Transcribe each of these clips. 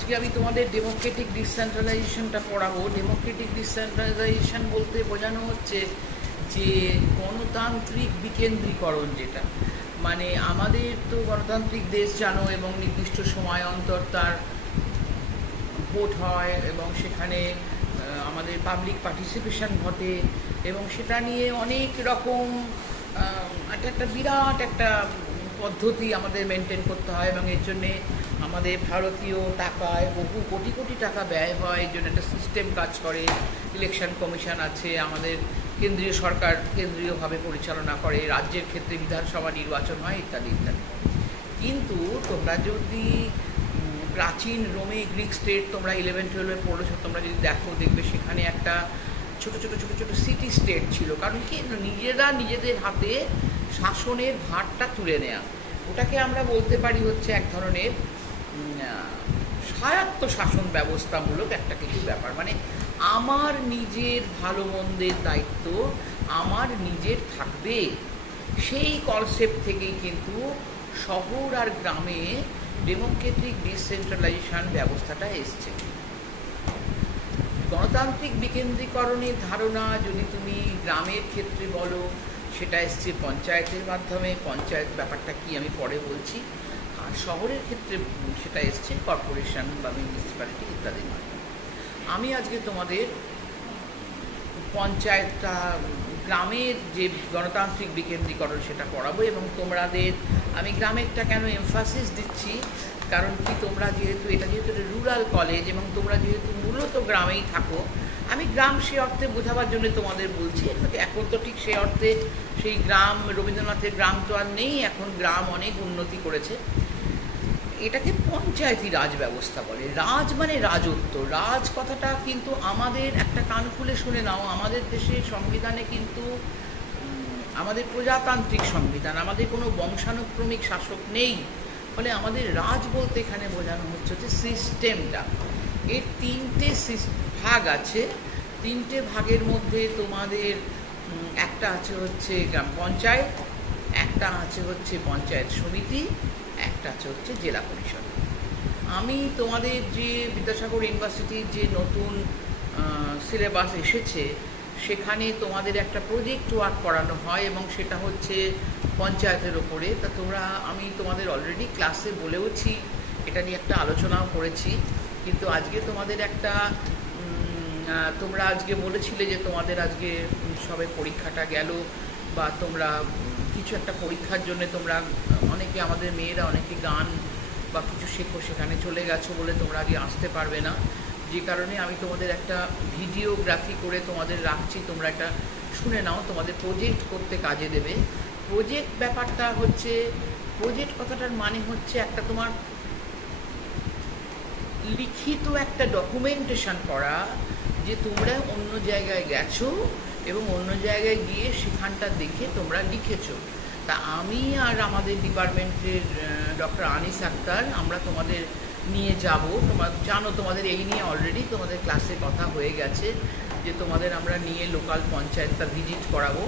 আজকে আমি তোমাদের ডেমোক্রেটিক ডিসেন্ট্রালাইজেশনটা পড়াবো। ডেমোক্রেটিক ডিসেন্ট্রালাইজেশন বলতে বোঝানো হচ্ছে যে গণতান্ত্রিক বিকেন্দ্রীকরণ, যেটা মানে আমাদের তো গণতান্ত্রিক দেশ জানো, এবং নির্দিষ্ট সময় অন্তর তার ভোট হয় এবং সেখানে আমাদের পাবলিক পার্টিসিপেশন ঘটে এবং সেটা নিয়ে অনেক রকম একটা বিরাট একটা পদ্ধতি আমাদের মেনটেন করতে হয় এবং এর জন্যে আমাদের ভারতীয় টাকায় বহু কোটি কোটি টাকা ব্যয় হয়। এর জন্য একটা সিস্টেম কাজ করে, ইলেকশন কমিশন আছে, আমাদের কেন্দ্রীয় সরকার কেন্দ্রীয়ভাবে পরিচালনা করে, রাজ্যের ক্ষেত্রে বিধানসভা নির্বাচন হয় ইত্যাদি ইত্যাদি। কিন্তু তোমরা যদি প্রাচীন রোমে গ্রিক স্টেট তোমরা 11-12 পড়েছো, তোমরা যদি দেখবে সেখানে একটা ছোট ছোট ছোট ছোট সিটি স্টেট ছিল। কারণ কি, নিজেরা নিজেদের হাতে শাসনের ভারটা তুলে নেয়া, ওটাকে আমরা বলতে পারি হচ্ছে এক ধরনের স্বায়ত্ত শাসন ব্যবস্থামূলক একটা কিছু ব্যাপার। মানে আমার নিজের ভালো মন্দের দায়িত্ব আমার নিজের থাকবে, সেই কনসেপ্ট থেকেই কিন্তু শহর আর গ্রামে ডেমোক্রেটিক ডিসেন্ট্রালাইজেশন ব্যবস্থাটা এসছে। গণতান্ত্রিক বিকেন্দ্রীকরণের ধারণা যদি তুমি গ্রামের ক্ষেত্রে বলো, সেটা এসছে পঞ্চায়েতের মাধ্যমে। পঞ্চায়েত ব্যাপারটা কি আমি পরে বলছি। আর শহরের ক্ষেত্রে সেটা এসছে কর্পোরেশন বা মিউনিসিপ্যালিটি ইত্যাদির মাধ্যমে। আমি আজকে তোমাদের পঞ্চায়েতটা, গ্রামের যে গণতান্ত্রিক বিকেন্দ্রীকরণ সেটা পড়াবো। এবং তোমাদের আমি গ্রামেরটা কেন এমফাসিস দিচ্ছি, কারণ কি তোমরা যেহেতু এটা রুরাল কলেজ এবং তোমরা যেহেতু মূলত গ্রামেই থাকো, আমি গ্রাম সে অর্থে বোঝাবার জন্য তোমাদের বলছি। এখন তো ঠিক সে অর্থে সেই গ্রাম, রবীন্দ্রনাথের গ্রাম তো আর নেই, এখন গ্রাম অনেক উন্নতি করেছে। এটাকে পঞ্চায়েতি রাজ ব্যবস্থা বলে। রাজ মানে রাজত্ব। রাজ কথাটা কিন্তু আমাদের একটা কান খুলে শুনে নাও, আমাদের দেশের সংবিধানে কিন্তু আমাদের প্রজাতান্ত্রিক সংবিধান, আমাদের কোনো বংশানুক্রমিক শাসক নেই। ফলে আমাদের রাজ বলতে এখানে বোঝানো হচ্ছে সিস্টেমটা। এর তিনটে ভাগ আছে। তিনটে ভাগের মধ্যে তোমাদের একটা আছে হচ্ছে গ্রাম পঞ্চায়েত, একটা আছে হচ্ছে পঞ্চায়েত সমিতি, একটা আছে হচ্ছে জেলা পরিষদ। আমি তোমাদের যে বিদ্যাসাগর ইউনিভার্সিটির যে নতুন সিলেবাস এসেছে, সেখানে তোমাদের একটা প্রজেক্ট ওয়ার্ক করানো হয় এবং সেটা হচ্ছে পঞ্চায়েতের ওপরে। তা আমি তোমাদের অলরেডি ক্লাসে বলেওছি, এটা নিয়ে একটা আলোচনাও করেছি। কিন্তু আজকে তোমাদের একটা তোমরা আজকে বলেছিলে যে তোমাদের আজকে সবে পরীক্ষাটা গেল, বা তোমরা কিছু একটা পরীক্ষার জন্য তোমরা অনেকে, আমাদের মেয়েরা অনেকে গান বা কিছু শেখো, সেখানে চলে গেছো বলে তোমরা আগে আসতে পারবে না। যে কারণে আমি তোমাদের একটা ভিডিওগ্রাফি করে তোমাদের রাখছি, তোমরা একটা শুনে নাও, তোমাদের প্রজেক্ট করতে কাজে দেবে। প্রজেক্ট ব্যাপারটা হচ্ছে, প্রজেক্ট কথাটার মানে হচ্ছে একটা তোমার লিখিত একটা ডকুমেন্টেশন করা, যে তোমরা অন্য জায়গায় গেছো এবং অন্য জায়গায় গিয়ে সেখানটা দেখে তোমরা লিখেছো। তা আমি আর আমাদের ডিপার্টমেন্টের ডক্টর আনিস আক্তার, আমরা তোমাদের নিয়ে যাব। তোমরা জানো, তোমাদের এই নিয়ে অলরেডি তোমাদের ক্লাসে কথা হয়ে গেছে যে তোমাদের আমরা নিয়ে লোকাল পঞ্চায়েতটা ভিজিট করাবো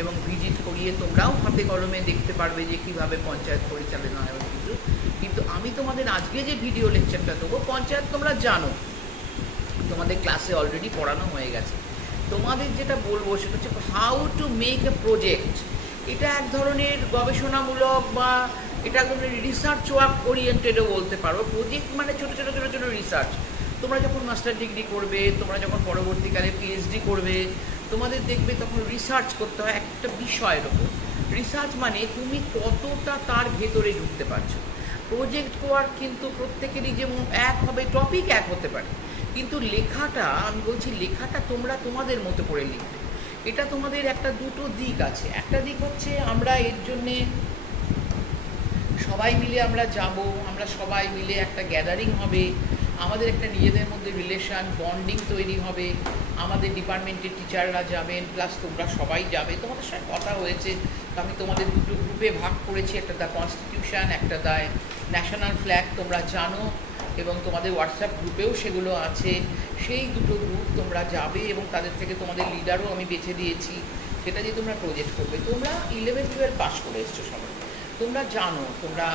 এবং ভিজিট করিয়ে তোমরাও হাতে কলমে দেখতে পারবে যে কীভাবে পঞ্চায়েত পরিচালনা হয় কিছু। কিন্তু আমি তোমাদের আজকে যে ভিডিও লেকচারটা দেবো, পঞ্চায়েত তোমরা জানো, তোমাদের ক্লাসে অলরেডি পড়ানো হয়ে গেছে। তোমাদের যেটা বলবো সেটা হচ্ছে how to make a project. এটা এক ধরনের গবেষণামূলক বা এটা এক ধরনের রিসার্চ ওয়ার্ক ওরিয়েন্টেডও বলতে পারো। প্রজেক্ট মানে ছোটো ছোটো ছোটো ছোটো রিসার্চ। তোমরা যখন মাস্টার ডিগ্রি করবে, তোমরা যখন পরবর্তীকালে পিএইচডি করবে, তোমাদের দেখবে তখন রিসার্চ করতে হয় একটা বিষয়ের ওপর। রিসার্চ মানে তুমি কতটা তার ভেতরে ঢুকতে পারছো। প্রজেক্ট ওয়ার্ক কিন্তু প্রত্যেকেরই যেমন এক হবে, টপিক এক হতে পারে, কিন্তু লেখাটা, আমি বলছি লেখাটা তোমরা তোমাদের মতো করে লিখবে। এটা তোমাদের একটা দুটো দিক আছে। একটা দিক হচ্ছে আমরা এর জন্যে সবাই মিলে আমরা যাব, আমরা সবাই মিলে একটা গ্যাদারিং হবে, আমাদের একটা নিজেদের মধ্যে রিলেশন বন্ডিং তৈরি হবে, আমাদের ডিপার্টমেন্টের টিচাররা যাবেন, প্লাস তোমরা সবাই যাবে। তোমাদের সাথে কথা হয়েছে, তো আমি তোমাদের দুটো গ্রুপে ভাগ করেছি, একটা দ্য কনস্টিটিউশন, একটা দ্য ন্যাশনাল ফ্ল্যাগ, তোমরা জানো, এবং তোমাদের হোয়াটসঅ্যাপ গ্রুপেও সেগুলো আছে। সেই দুটো গ্রুপ তোমরা যাবে এবং তাদের থেকে তোমাদের লিডারও আমি বেছে দিয়েছি, সেটা দিয়ে তোমরা প্রজেক্ট করবে। তোমরা 11-12 পাস করে এসছো সবাই, তোমরা জানো, তোমরা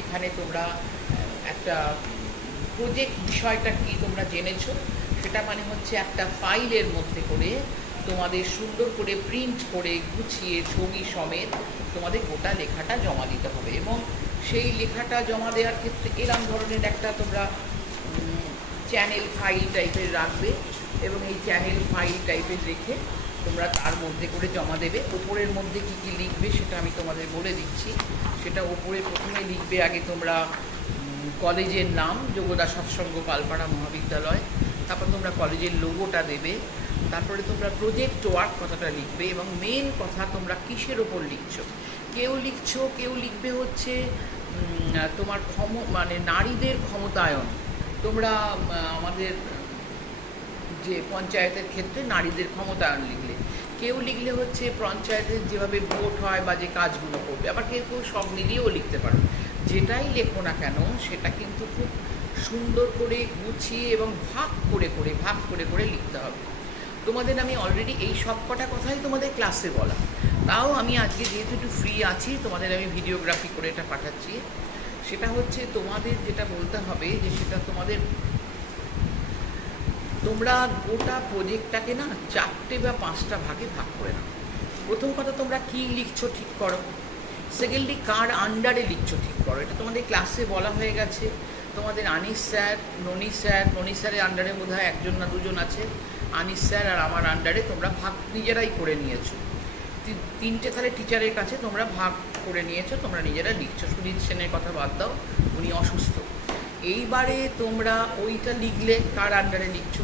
এখানে তোমরা একটা প্রজেক্ট বিষয়টা কি তোমরা জেনেছো, সেটা মানে হচ্ছে একটা ফাইলের মধ্যে করে তোমাদের সুন্দর করে প্রিন্ট করে গুছিয়ে ছবি সমেত তোমাদের গোটা লেখাটা জমা দিতে হবে। এবং সেই লেখাটা জমা দেওয়ার ক্ষেত্রে এরকম ধরনের একটা তোমরা চ্যানেল ফাইল টাইপের রাখবে, এবং এই চ্যানেল ফাইল টাইপের রেখে তোমরা তার মধ্যে করে জমা দেবে। ওপরের মধ্যে কী কী লিখবে সেটা আমি তোমাদের বলে দিচ্ছি। সেটা ওপরে প্রথমে লিখবে আগে তোমরা কলেজের নাম, যোগদা সৎসঙ্গ পালপাড়া মহাবিদ্যালয়। তারপর তোমরা কলেজের লোগোটা দেবে। তারপরে তোমরা প্রজেক্ট ওয়ার্ক কথাটা লিখবে, এবং মেন কথা তোমরা কিসের ওপর লিখছো। কেউ লিখবে হচ্ছে তোমার মানে নারীদের ক্ষমতায়ন। তোমরা আমাদের যে পঞ্চায়েতের ক্ষেত্রে নারীদের ক্ষমতায়ন লিখলে, কেউ লিখলে হচ্ছে পঞ্চায়েতের যেভাবে ভোট হয় বা যে কাজগুলো করবে। আবার কেউ সব মিলিয়েও লিখতে পারো। যেটাই লেখো না কেন সেটা কিন্তু খুব সুন্দর করে গুছিয়ে এবং ভাগ করে লিখতে হবে। তোমাদের আমি অলরেডি এই সব কটা কথাই তোমাদের ক্লাসে বলা, তাও আমি আজকে যেহেতু একটু ফ্রি আছি তোমাদের আমি ভিডিওগ্রাফি করে এটা পাঠাচ্ছি। সেটা হচ্ছে তোমাদের যেটা বলতে হবে যে সেটা তোমরা গোটা প্রজেক্টটাকে না 4টে বা 5টা ভাগে ভাগ করে নাও। প্রথম কথা, তোমরা কী লিখছো ঠিক করো। সেকেন্ডলি, কার আন্ডারে লিখছো ঠিক করো। এটা তোমাদের ক্লাসে বলা হয়ে গেছে। তোমাদের আনিস স্যার, ননী স্যারের আন্ডারে বোধ হয় 1জন না 2জন আছে। আনিস স্যার আর আমার আন্ডারে তোমরা ভাগ নিজেরাই করে নিয়েছো। 3টে তাহলে টিচারের কাছে তোমরা ভাগ করে নিয়েছো, তোমরা নিজেরা লিখছো। সুজিত সেনের কথা বাদ দাও, উনি অসুস্থ। এইবারে তোমরা ওইটা লিখলে কার আন্ডারে লিখছো।